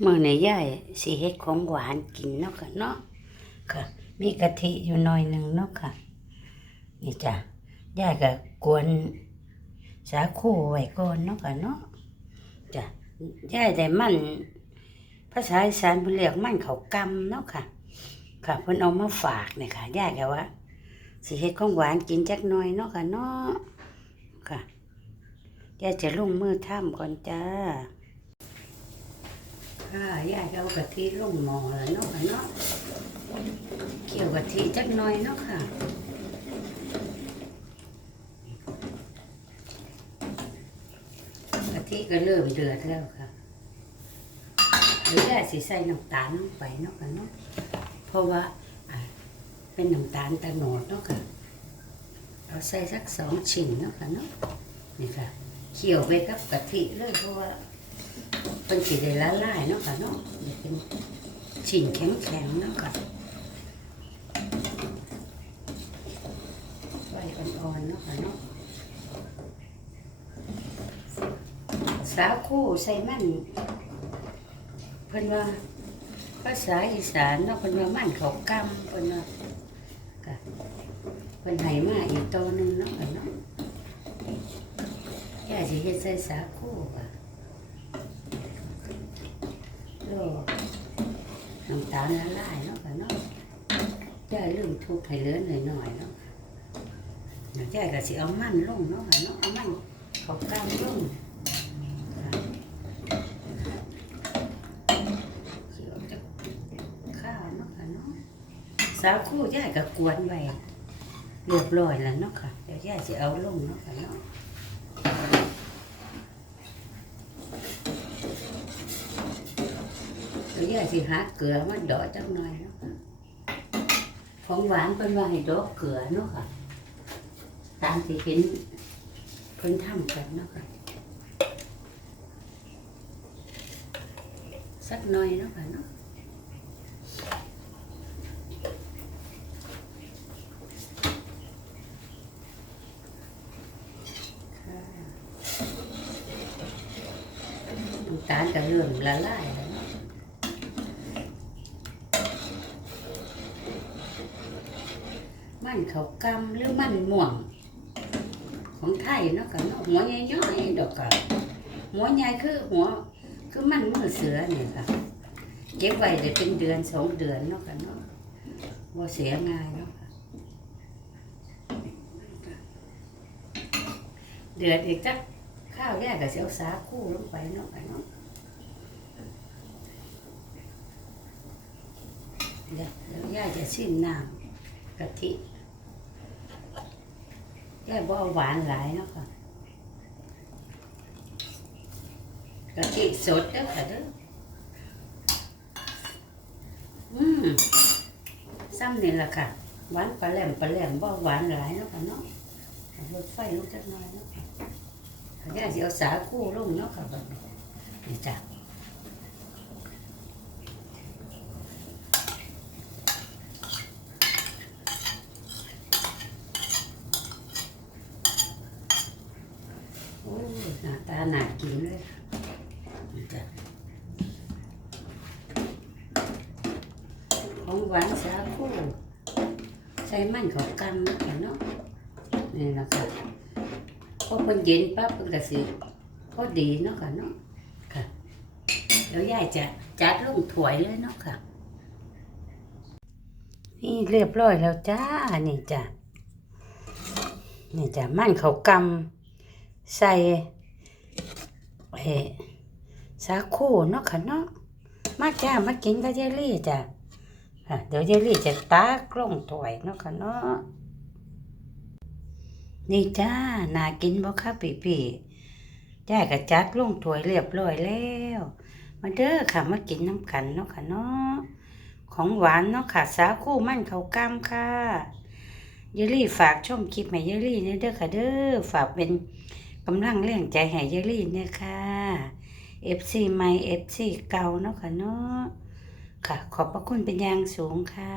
เมื่อในย่ายสิเฮ็ดของหวานกินเนาะค่ะเนาะค่ะ มีกะทิอยู่หน่อยหนึ่งเนาะค่ะ นี่จ้ะยายก็กวนสาคูไว้ก่อนเนาะค่ะเนาะจ้ะยายได้มันภาษาอีสานเพิ่นเรียกมันเขากำเนาะค่ะ ค่ะเพิ่นเอามาฝากเนี่ยค่ะยายก็ว่าสิเฮ็ดของหวานกินจักหน่อยเนาะค่ะเนาะค่ะยายจะลงมือทำก่อนจ้า ค่ะยาจะเอากะทิลงหม้อแล้วเนาะค่ะเนาะเกี่ยวกะทิจักหน่อยเนาะค่ะกะทิก็เริ่มเดือดแล้วค่ะเดี๋ยวย่สิใส่น้ำตาลลงไปเนาะค่ะเนาะเพราะว่าเป็นน้ำตาลตะโนดเนาะค่ะเอาใส่สักสองชิ้นเนาะค่ะเนาะนี่ค่ะเคี่ยวไปกับกะทิเลยเพราะว่า เป็นสีได้ละลายเนาะค่ะเนาะนี่เป็นชิ้นแข็งๆเนาะค่ะไฟอ่อนๆเนาะค่ะเนาะสาวคู่ใส่มันเพิ่นว่าภาษาอีสานเนาะเพิ่นว่ามันเขากำเพิ่นว่าค่ะเพิ่นให้มาอีกตัวหนึงเนาะค่ะเนาะย่าสิเฮ็ดใส่สาคูค่ะ โลน้ำตาลละลายเนาะค่ะเนาะได้ลืมทุกข์ให้เลือหน่อยหน่อยเนาะเดี๋ยวแจ้ก็สิเอามันลงเนาะค่ะเนาะเอามันเขากล้ามลงสาวคู่ย่ายก็กวนไว้เรียบร้อยแล้วเนาะค่ะเดี๋ยวย่ายสิเอาลงเนาะค่ะเนาะ ค่ะตามที่เห็นเพิ่นทำกันเนาะค่ะสักหน่อยเนาะค่ะเน มันเขากำหรือมันม่วง ของไทยเนาะกันเนาะหัวใหญ่ๆดอกกันหัวใหญ่คือหัวคือมันมือเสือเนี่ยค่ะเก็บไว้ได้เป็นเดือนสองเดือนเนาะกันเนาะว่าเสียง่ายเนาะค่ะเดือดอีกจักข้าวแยกกับเสียวสาคู่ลงไปเนาะกันเนาะเดี๋ยวย่าจะสิ้นน้ำกะทิ แค่บ่เอาหวานหลายเนาะค่ะกะทิสดเด้อค่ะเด้ออืมซ้ำนี่แหละค่ะ หวานปลาแหลมปลาแหลมบ่หวานหลายเนาะค่ะเนาะเอาลดไฟลงจักหน่อยเนาะค่ะขยายสิเอาสาคูลงเนาะค่ะบัดนี้จ้ะ อ้หน้าตาหนากินเลยจ้ะของหวานสาคูใส่มันเขากันเนาะนาะนี่นะคะพอเพิ่นเย็นปั๊บเพิ่นก็สิพอดีเนาะค่ะเนาะค่ะเดี๋ยวยายจะจัดลงถ้วยเลยเนาะค่ะนี่เรียบร้อยแล้วจ้านี่จ้ะนี่จ้ะมันเขากำ ใส่เออสาคูเนาะค่ะเนาะมาจ้ามากินกับเจลลี่จ้ะเดี๋ยวเจลลี่จะตากล้องถวยเนาะค่ะเนาะนี่จ้าน่ากินบ่ค่ะปีปีย่ายก็จัดลงถวยเรียบร้อยแล้ว มาเด้อค่ะมากินน้ำกันเนาะค่ะเนาะของหวานเนาะค่ะสาคูมันเขากล้ามค่ะเยลลี่ฝากชมคลิปให้เยลลี่เนี่ยเด้อค่ะเด้อฝากเป็น กำลังแรงใจให้เยลลี่เนี่ยค่ะ FC ใหม่ FC เก่าเนาะค่ะเนาะค่ะ ขอบพระคุณเป็นอย่างสูงค่ะ